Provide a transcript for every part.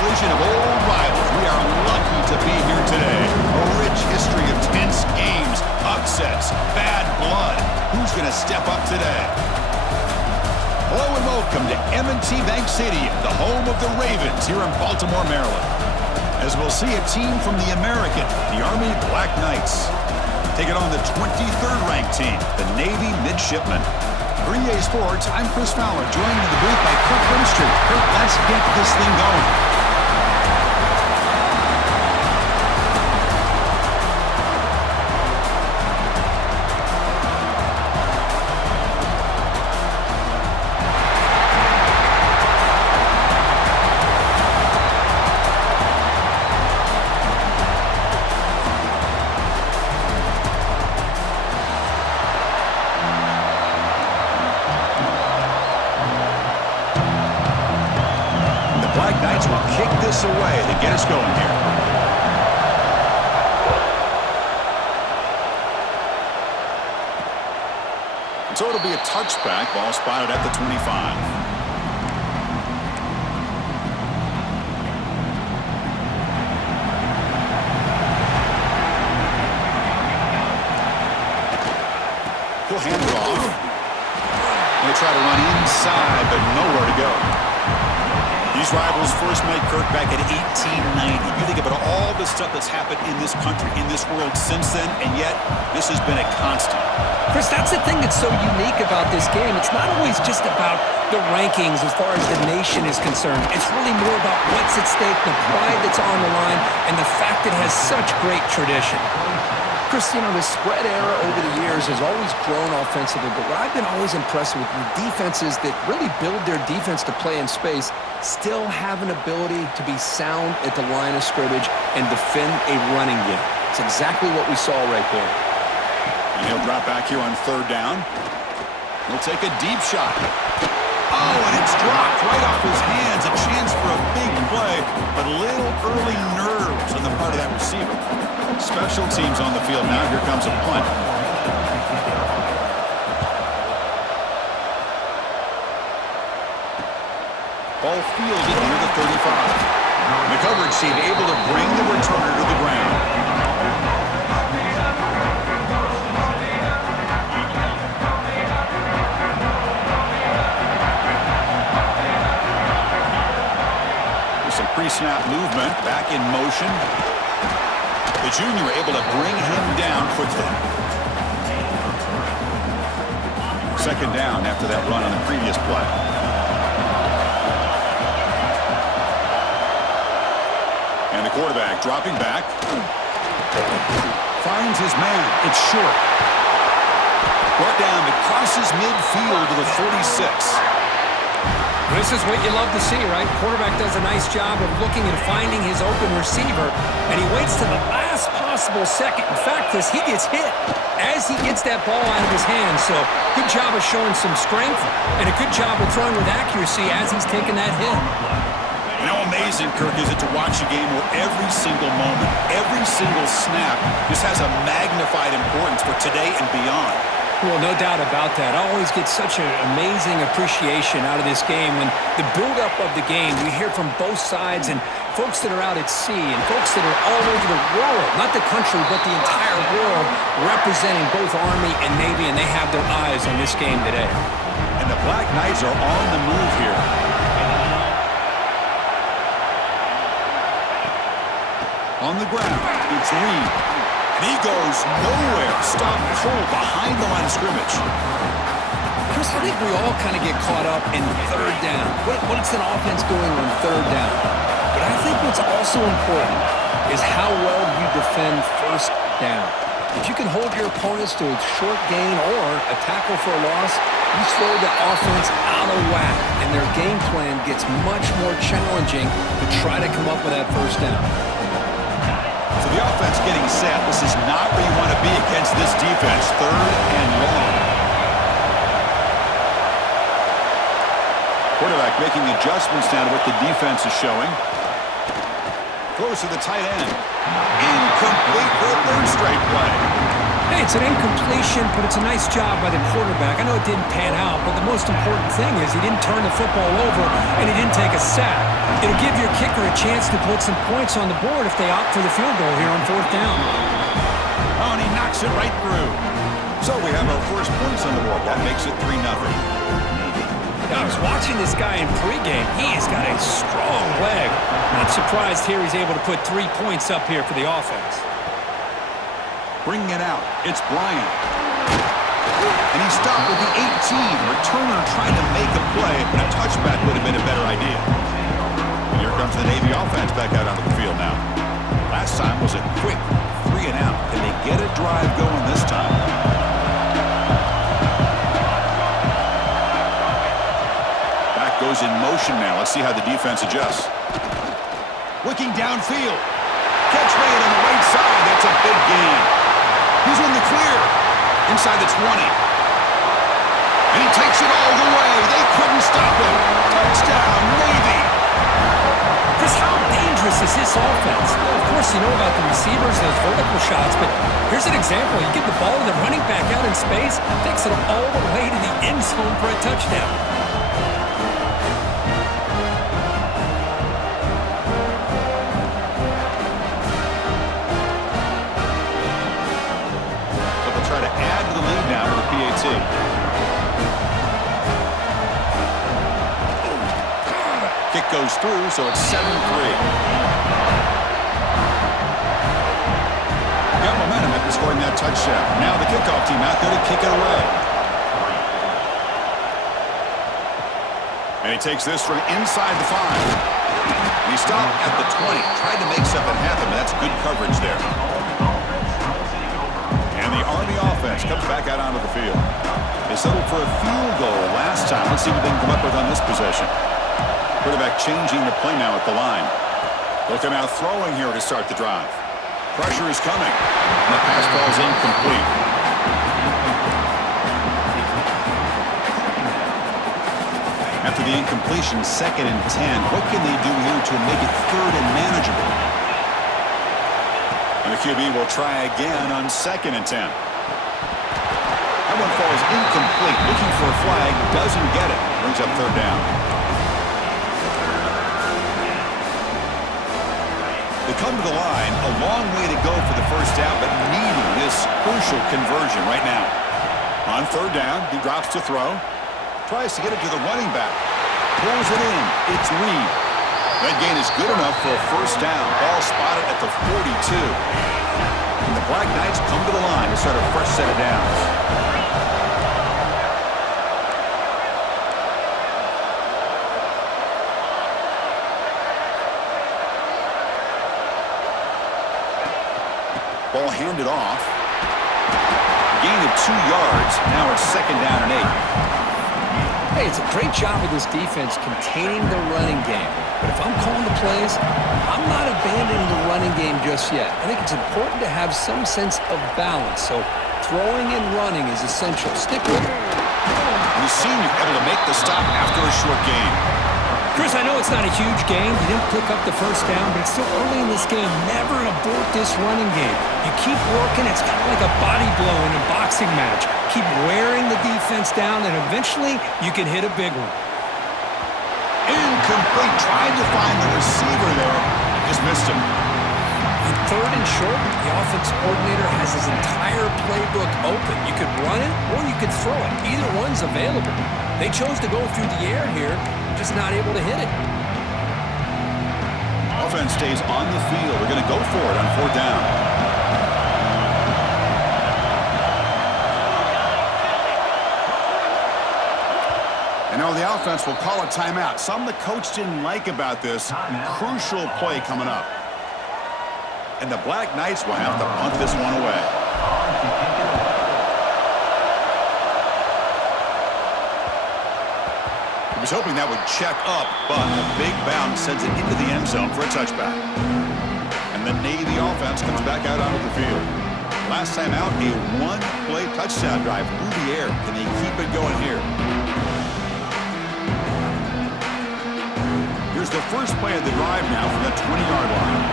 collision of old rivals. We are lucky to be here today. A rich history of tense games, upsets, bad blood. Who's going to step up today? Hello and welcome to M&T Bank Stadium, the home of the Ravens here in Baltimore, Maryland. As we'll see a team from the American, the Army Black Knights, taking on the 23rd ranked team, the Navy Midshipmen. For EA Sports, I'm Chris Fowler, joined in the booth by Kirk Winstreet. Kirk, let's get this thing going. Away to get us going here. So it'll be a touchback, ball spotted at the 25. He'll hand it off. They try to run inside, but nowhere to go. These rivals first met Kirk back in 1890. You think about all the stuff that's happened in this country, in this world since then, and yet this has been a constant. Chris, that's the thing that's so unique about this game. It's not always just about the rankings as far as the nation is concerned. It's really more about what's at stake, the pride that's on the line, and the fact it has such great tradition. Chris, you know, the spread era over the years has always grown offensively, but what I've been always impressed with defenses that really build their defense to play in space still have an ability to be sound at the line of scrimmage and defend a running game. It's exactly what we saw right there. And he'll drop back here on third down. He'll take a deep shot. Oh, and it's dropped right off his hands. A chance for a big play, but little early nerves on the part of that receiver. Special teams on the field now. Here comes a punt. Ball fielded near the 35. The coverage team able to bring the returner to the ground. With some pre-snap movement, back in motion. The junior able to bring him down quickly. Second down after that run on the previous play. And the quarterback dropping back. Finds his man. It's short. Brought down to crosses midfield to the 46. This is what you love to see, right? Quarterback does a nice job of looking and finding his open receiver, and he waits to the last possible second. In fact, he gets hit as he gets that ball out of his hands. So good job of showing some strength and a good job of throwing with accuracy as he's taking that hit. You know, amazing, Kirk, is it to watch a game where every single moment, every single snap just has a magnified importance for today and beyond. Well, no doubt about that. I always get such an amazing appreciation out of this game when the build-up of the game, we hear from both sides and folks that are out at sea and folks that are all over the world, not the country, but the entire world, representing both Army and Navy, and they have their eyes on this game today. And the Black Knights are on the move here. On the ground, it's Reed. And he goes nowhere. Stopped cold behind the line of scrimmage. Chris, I think we all kind of get caught up in third down. What's an offense doing on third down? But I think what's also important is how well you defend first down. If you can hold your opponents to a short gain or a tackle for a loss, you throw the offense out of whack, and their game plan gets much more challenging to try to come up with that first down. So the offense getting set. This is not where you want to be against this defense. Third and long. Quarterback making adjustments now to what the defense is showing. Throws to the tight end. Incomplete for a third straight play. Hey, It's an incompletion, but it's a nice job by the quarterback. I know it didn't pan out, but the most important thing is he didn't turn the football over and he didn't take a sack. It'll give your kicker a chance to put some points on the board if they opt for the field goal here on 4th down. Oh, and he knocks it right through. So we have our first points on the board. That makes it 3-0. I was watching this guy in pregame. He's got a strong leg. Not surprised here he's able to put 3 points up here for the offense. Bringing it out, it's Bryant. And he stopped with the 18. Returner trying to make a play, and a touchback would have been a better idea. And here comes the Navy offense back out onto the field now. Last time was a quick 3-and-out. Can they get a drive going this time? Back goes in motion now. Let's see how the defense adjusts. Looking downfield. Catch made on the right side. That's a big gain. He's in the clear. Inside the 20. And he takes it all the way. They couldn't stop him. Touchdown, Navy. Chris, how dangerous is this offense? Well, of course, you know about the receivers, those vertical shots, but here's an example. You get the ball to the running back out in space, takes it all the way to the end zone for a touchdown. Try to add to the lead now to the PAT. Kick goes through, so it's 7-3. Got momentum after scoring that touchdown. Now the kickoff team out there to kick it away. And he takes this from inside the 5. And he stopped at the 20. Tried to make something happen, but that's good coverage there. And the Army offense comes back out onto the field. They settled for a field goal last time. Let's see what they can come up with on this possession. Quarterback changing the play now at the line. They'll come out throwing here to start the drive. Pressure is coming. And the pass ball is incomplete. After the incompletion, 2nd and 10. What can they do here to make it 3rd and manageable? And the QB will try again on 2nd and 10. That one falls incomplete. Looking for a flag. Doesn't get it. Brings up 3rd down. They come to the line. A long way to go for the first down, but needing this crucial conversion right now. On 3rd down, he drops to throw. Tries to get it to the running back. Pulls it in. It's Reed. That gain is good enough for a first down. Ball spotted at the 42. And the Black Knights come to the line to start a fresh set of downs. Ball handed off. Gain of 2 yards. Now it's 2nd down and 8. Hey, it's a great job of this defense containing the running game. But if I'm calling the plays, I'm not abandoning the running game just yet. I think it's important to have some sense of balance. So throwing and running is essential. Stick with it. The senior able to make the stop after a short gain. Chris, I know it's not a huge gain. You didn't pick up the first down, but it's still early in this game. Never abort this running game. You keep working. It's kind of like a body blow in a boxing match. Keep wearing the defense down, and eventually you can hit a big one. Incomplete. Tried to find the receiver there. Just missed him. On 3rd and short, the offense coordinator has his entire playbook open. You could run it or you could throw it. Either one's available. They chose to go through the air here, just not able to hit it. Offense stays on the field. They're going to go for it on 4th down. And now the offense will call a timeout. Something the coach didn't like about this. Crucial play coming up. And the Black Knights will have to punt this one away. He was hoping that would check up, but a big bounce sends it into the end zone for a touchback. And the Navy offense comes back out onto the field. Last time out, a 1-play touchdown drive through the air. Can they keep it going here? Here's the first play of the drive now from the 20-yard line.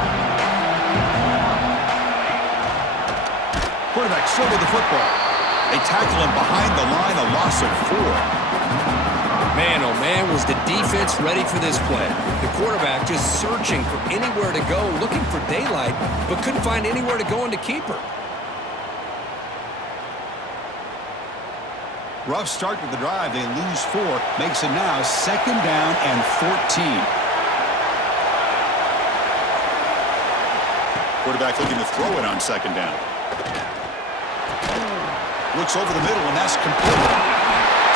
Quarterback still with the football. They tackle him behind the line, a loss of 4. Man, oh man, was the defense ready for this play. The quarterback just searching for anywhere to go, looking for daylight, but couldn't find anywhere to go into keeper. Rough start to the drive. They lose 4. Makes it now 2nd down and 14. Quarterback looking to throw it on 2nd down. Looks over the middle, and that's complete.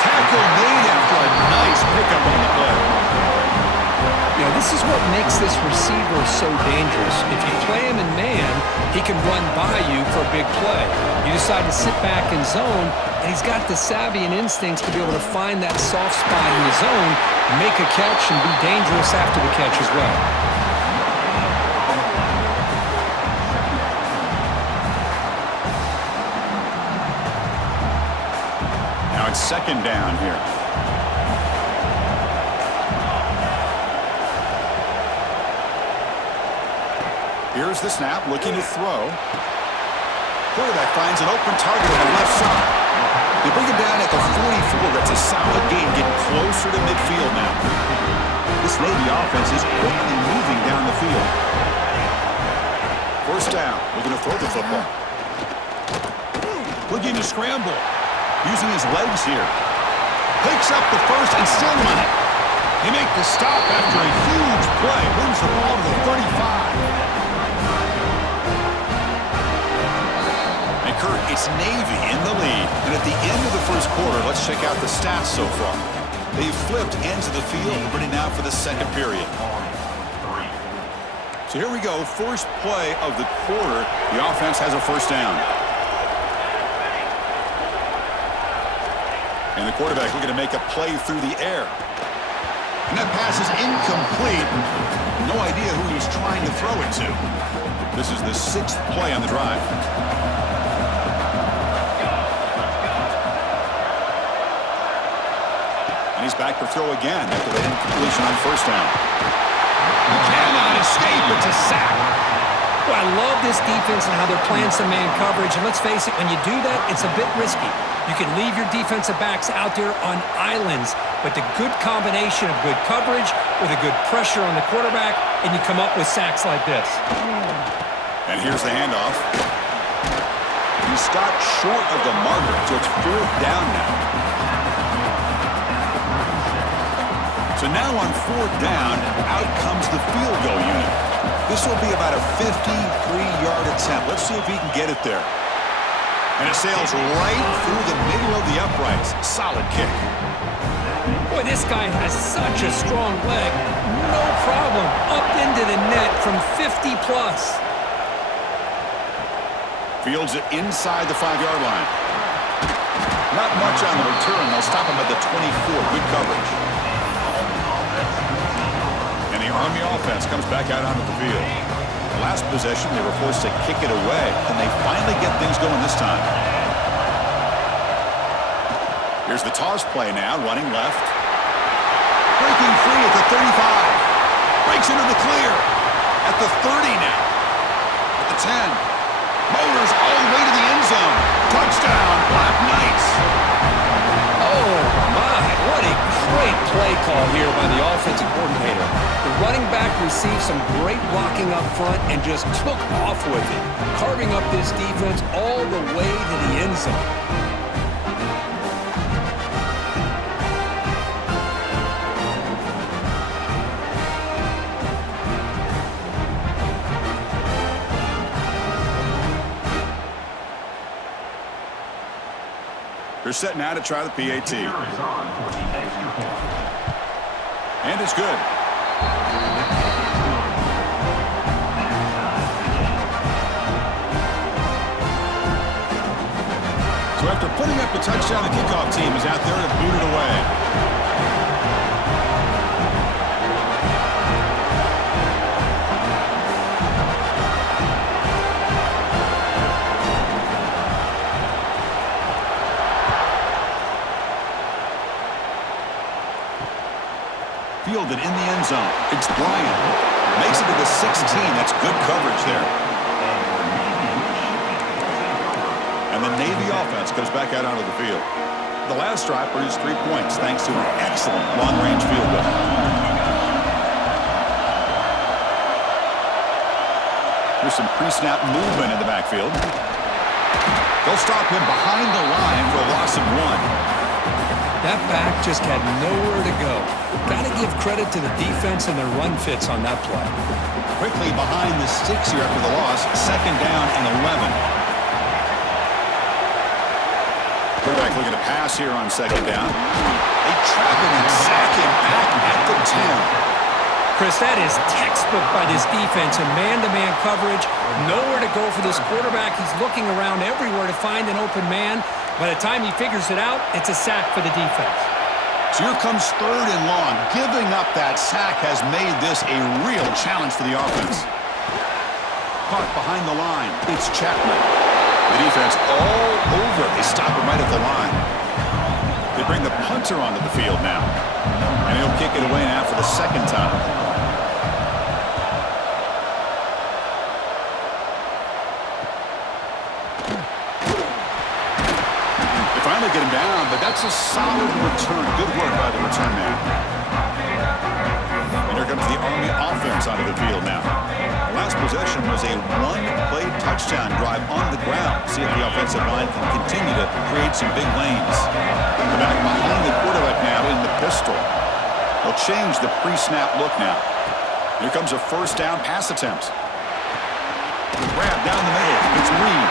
Tackle made after a nice pickup on the play. You know, this is what makes this receiver so dangerous. If you play him in man, he can run by you for a big play. You decide to sit back in zone, and he's got the savvy and instincts to be able to find that soft spot in the zone, make a catch, and be dangerous after the catch as well. Now it's 2nd down here. Here's the snap, looking to throw. Quarterback finds an open target on the left side. They bring him down at the 44. That's a solid gain, getting closer to midfield now. This Navy offense is quickly moving down the field. 1st down, looking to throw the football. Looking to scramble. Using his legs here. Picks up the 1st and still on it. They make the stop after a huge play. Moves the ball to the 35. And Kirk, it's Navy in the lead. And at the end of the 1st quarter, let's check out the stats so far. They've flipped ends of the field, ready now for the 2nd period. So here we go. 1st play of the quarter. The offense has a 1st down. And the quarterback looking to make a play through the air. And that pass is incomplete. No idea who he's trying to throw it to. This is the 6th play on the drive. And he's back to throw again after that incompletion on 1st down. He cannot escape. It's a sack. Well, I love this defense and how they're playing some man coverage. And let's face it, when you do that, it's a bit risky. You can leave your defensive backs out there on islands, but the good combination of good coverage with a good pressure on the quarterback, and you come up with sacks like this. And here's the handoff. He stopped short of the marker, so it's 4th down now. So now on 4th down, out comes the field goal unit. This will be about a 53-yard attempt. Let's see if he can get it there. And it sails right through the middle of the uprights. Solid kick. Boy, this guy has such a strong leg. No problem. Up into the net from 50-plus. Fields it inside the 5-yard line. Not much on the return. They'll stop him at the 24. Good coverage. And the Army offense comes back out onto the field. Last possession, they were forced to kick it away. Can they finally get things going this time? Here's the toss play now, running left. Breaking free at the 35. Breaks into the clear. At the 30 now. At the 10. Motors all the way to the end zone. Touchdown, Black Knights. Oh, my. What a great play call here by the offensive coordinator. The running back received some great blocking up front and just took off with it, carving up this defense all the way to the end zone. They're set now to try the PAT. And it's good. So after putting up the touchdown, the kickoff team is out there to boot it away. Fielded in the end zone. It's Bryant. Makes it to the 16. That's good coverage there. And the Navy offense goes back out onto the field. The last drive produced 3 points thanks to an excellent long-range field goal. Here's some pre-snap movement in the backfield. They'll stop him behind the line for a loss of 1. That back just had nowhere to go. Got to give credit to the defense and their run fits on that play. Quickly behind the sticks here after the loss. 2nd down and 11. Quarterback looking to pass here on 2nd down. They trap him and sack him back at the 10. Chris, that is textbook by this defense and man-to-man coverage. Nowhere to go for this quarterback. He's looking around everywhere to find an open man. By the time he figures it out, it's a sack for the defense. So here comes 3rd and long. Giving up that sack has made this a real challenge for the offense. Caught behind the line. It's Chapman. The defense all over. They stop him right at the line. They bring the punter onto the field now. And he'll kick it away now for the 2nd time. They finally get him down, but that's a solid return. Good work by the return man. And here comes the Army offense onto the field now. Last possession was a 1-play touchdown drive on the ground. See if the offensive line can continue to create some big lanes. The back behind the quarterback now in the pistol. They'll change the pre-snap look now. Here comes a 1st down pass attempt. Grab down the middle. It's Reed.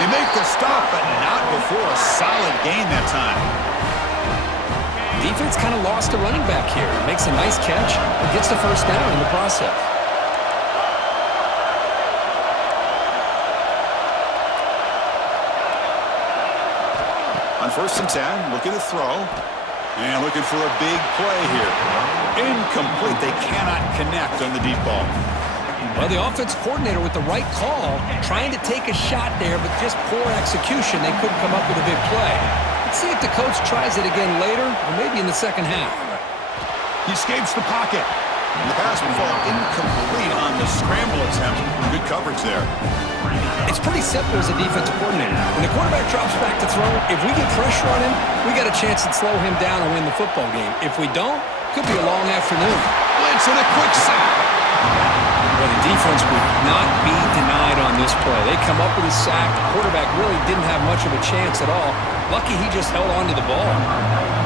They make the stop, but not before a solid gain that time. Defense kind of lost a running back here. Makes a nice catch and gets the 1st down in the process. On 1st and 10, looking to throw. And looking for a big play here. Incomplete. They cannot connect on the deep ball. Well, the offense coordinator with the right call, trying to take a shot there, but just poor execution. They couldn't come up with a big play. Let's see if the coach tries it again later, or maybe in the 2nd half. He escapes the pocket. And the pass will fall incomplete on the scramble attempt. Good coverage there. It's pretty simple as a defensive coordinator. When the quarterback drops back to throw, if we get pressure on him, we got a chance to slow him down and win the football game. If we don't, it could be a long afternoon. Blitz and a quick sack. Well, the defense would not be denied on this play. They come up with a sack. The quarterback really didn't have much of a chance at all. Lucky he just held on to the ball.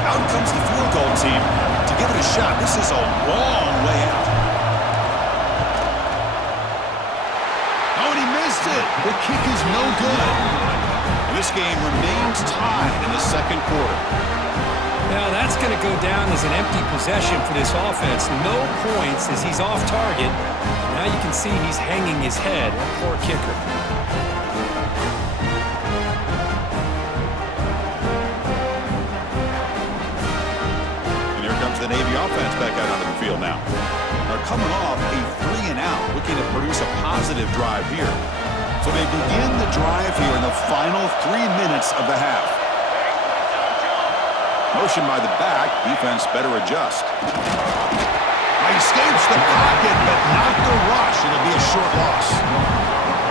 Out comes the field goal team to give it a shot. This is a long way out. Oh, and he missed it. The kick is no good. This game remains tied in the 2nd quarter. Now that's going to go down as an empty possession for this offense. No points as he's off target. Now you can see he's hanging his head. Poor kicker. And here comes the Navy offense back out onto the field now. They're coming off a 3-and-out, looking to produce a positive drive here. So they begin the drive here in the final 3 minutes of the half. Motion by the back. Defense better adjust. He escapes the pocket, but not the rush. It'll be a short loss.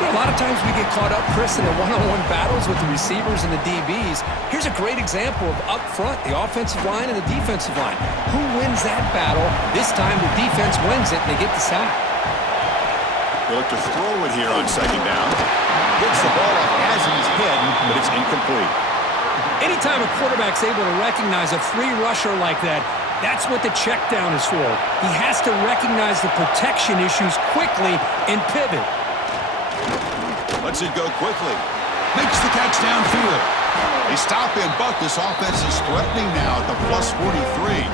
Yeah, a lot of times we get caught up, Chris, in the one-on-one battles with the receivers and the DBs. Here's a great example of up front, the offensive line and the defensive line. Who wins that battle? This time the defense wins it, and they get the sack. They look to throw it here on 2nd down. Gets the ball off as he's hit, but it's incomplete. Anytime a quarterback's able to recognize a free rusher like that, that's what the check down is for. He has to recognize the protection issues quickly and pivot. Lets it go quickly. Makes the catch downfield. They stop him, but this offense is threatening now at the +43.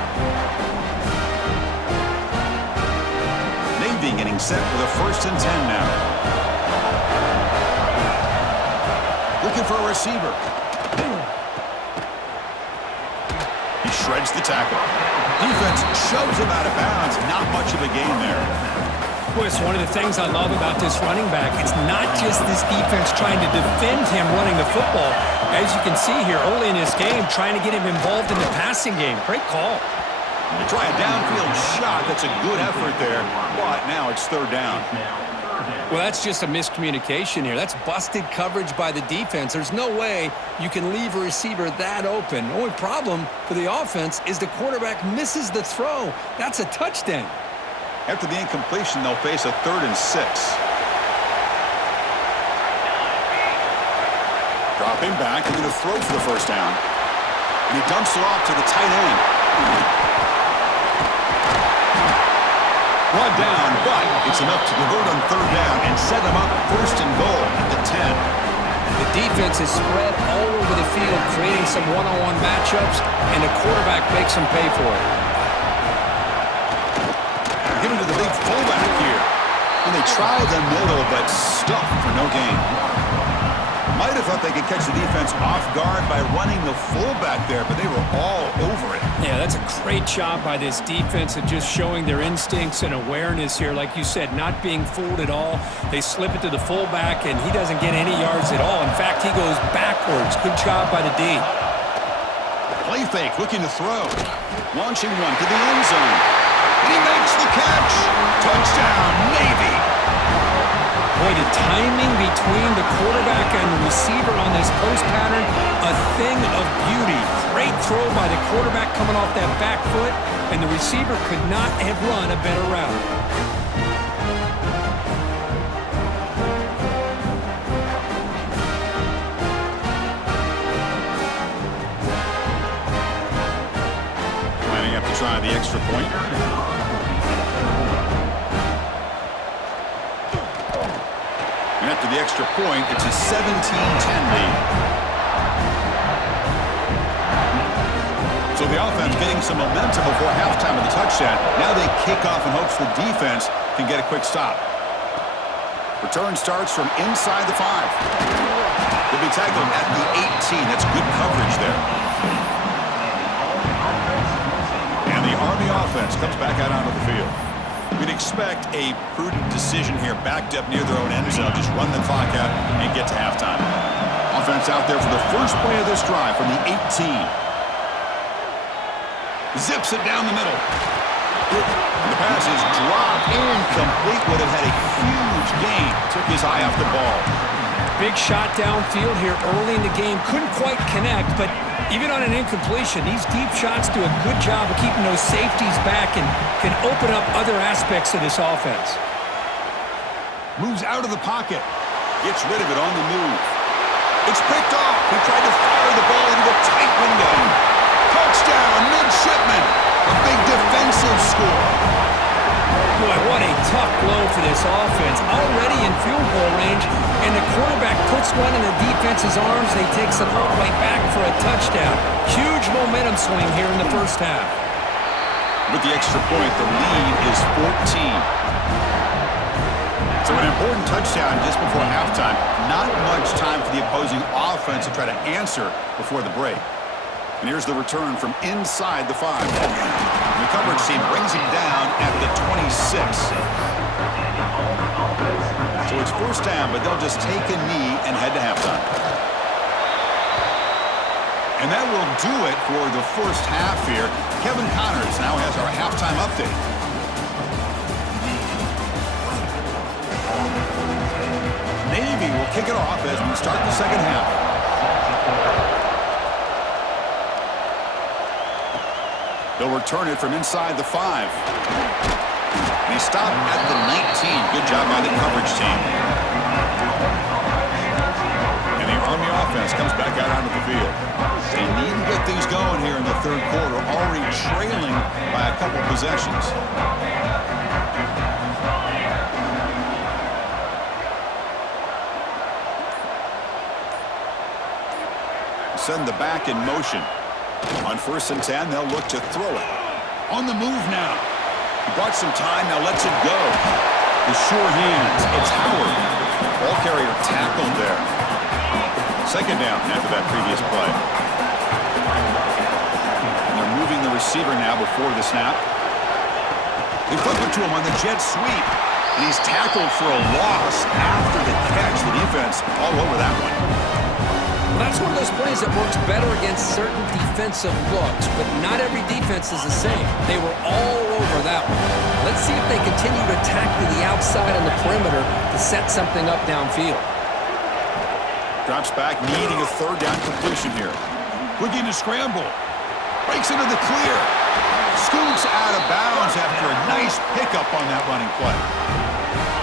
Navy getting set for the 1st and 10 now. Looking for a receiver. He shreds the tackle. Defense shoves him out of bounds. Not much of a gain there. Boy, it's one of the things I love about this running back. It's not just this defense trying to defend him running the football. As you can see here early in this game, trying to get him involved in the passing game. Great call. They try a downfield shot. That's a good effort there. But now it's 3rd down. Well, that's just a miscommunication here. That's busted coverage by the defense. There's no way you can leave a receiver that open. The only problem for the offense is the quarterback misses the throw. That's a touchdown. After the incompletion, they'll face a 3rd and 6. Dropping back and going to throw for the first down. And he dumps it off to the tight end. One down, but it's enough to convert on 3rd down and set them up 1st and goal at the 10. The defense is spread all over the field, creating some one-on-one matchups, and the quarterback makes them pay for it. Given to the big fullback here. And they try the middle, but stuffed for no gain. Might have thought they could catch the defense off guard by running the fullback there, but they were all over it. Yeah, that's a great job by this defense of just showing their instincts and awareness here. Like you said, not being fooled at all. They slip it to the fullback, and he doesn't get any yards at all. In fact, he goes backwards. Good job by the D. Play fake, looking to throw. Launching one to the end zone. And he makes the catch. Touchdown, Navy. Boy, the timing between the quarterback and the receiver on this post pattern, a thing of beauty. Great throw by the quarterback coming off that back foot, and the receiver could not have run a better route. Lining up to try the extra point. And after the extra point, it's a 17-10 lead. So the offense getting some momentum before halftime of the touchdown. Now they kick off in hopes the defense can get a quick stop. Return starts from inside the 5. They'll be tackled at the 18. That's good coverage there. And the Army offense comes back out onto the field. We'd expect a prudent decision here, backed up near their own end zone. Just run the clock out and get to halftime. Offense out there for the first play of this drive from the 18. Zips it down the middle. The pass is dropped, incomplete. Would have had a huge gain. Took his eye off the ball. Big shot downfield here early in the game. Couldn't quite connect, but even on an incompletion, these deep shots do a good job of keeping those safeties back and can open up other aspects of this offense. Moves out of the pocket. Gets rid of it on the move. It's picked off. He tried to fire the ball into a tight window. Touchdown, midshipman. A big defensive score. Boy, what a tough blow for this offense. Already in field goal range, and the quarterback puts one in the defense's arms. They takes it all the way back for a touchdown. Huge momentum swing here in the first half. With the extra point, the lead is 14. So an important touchdown just before halftime. Not much time for the opposing offense to try to answer before the break. And here's the return from inside the 5. The coverage team brings him down at the 26. So it's first down, but they'll just take a knee and head to halftime. And that will do it for the first half here. Kevin Connors now has our halftime update. Navy will kick it off as we start the second half. They'll return it from inside the 5. And he stopped at the 19. Good job by the coverage team. And the Army offense comes back out onto the field. They need to get things going here in the third quarter, already trailing by a couple possessions. Send the back in motion. On 1st and 10, they'll look to throw it. On the move now. He bought some time, now lets it go. With sure hands, it's Howard. Ball carrier tackled there. Second down after that previous play. And they're moving the receiver now before the snap. They flip it to him on the jet sweep. And he's tackled for a loss after the catch. The defense all over that one. That's one of those plays that works better against certain defensive looks, but not every defense is the same. They were all over that one. Let's see if they continue to attack to the outside on the perimeter to set something up downfield. Drops back, needing a third down completion here. Looking to scramble. Breaks into the clear. Scoots out of bounds after a nice pickup on that running play.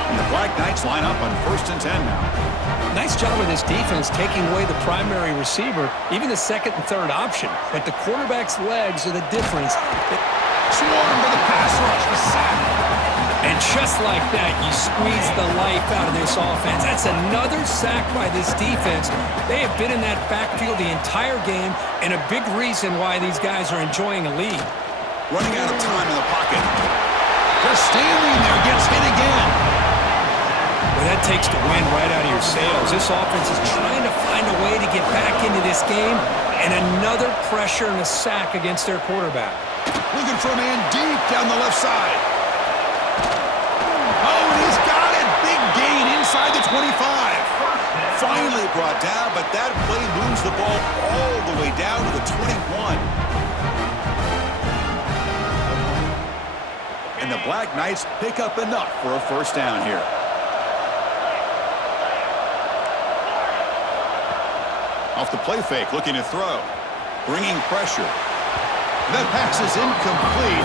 And the Black Knights line up on 1st and 10 now. Nice job of this defense taking away the primary receiver, even the second and third option. But the quarterback's legs are the difference. Swarm to the pass rush, the sack. And just like that, you squeeze the life out of this offense. That's another sack by this defense. They have been in that backfield the entire game, and a big reason why these guys are enjoying a lead. Running out of time in the pocket. They're standing there, gets hit again. Well, that takes the wind right out of your sails. This offense is trying to find a way to get back into this game, and another pressure and a sack against their quarterback. Looking for a man deep down the left side. Oh, and he's got it. Big gain inside the 25. Finally brought down, but that play moves the ball all the way down to the 21. And the Black Knights pick up enough for a first down here. Off the play fake, looking to throw. Bringing pressure. That pass is incomplete.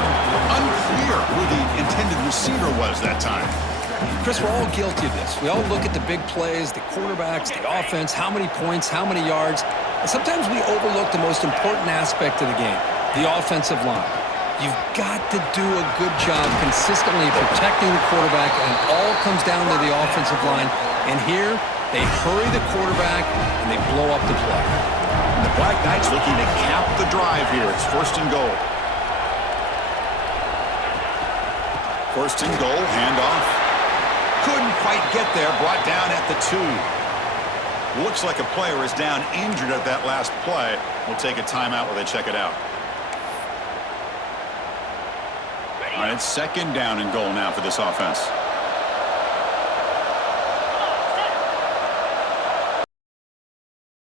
Unclear who the intended receiver was that time. Chris, we're all guilty of this. We all look at the big plays, the quarterbacks, the offense, how many points, how many yards. And sometimes we overlook the most important aspect of the game, the offensive line. You've got to do a good job consistently protecting the quarterback, and it all comes down to the offensive line. And here, they hurry the quarterback, and they blow up the play. And the Black Knights looking to cap the drive here. It's 1st and goal. 1st and goal, handoff. Couldn't quite get there, brought down at the 2. Looks like a player is down injured at that last play. We'll take a timeout while they check it out. All right, it's 2nd down and goal now for this offense.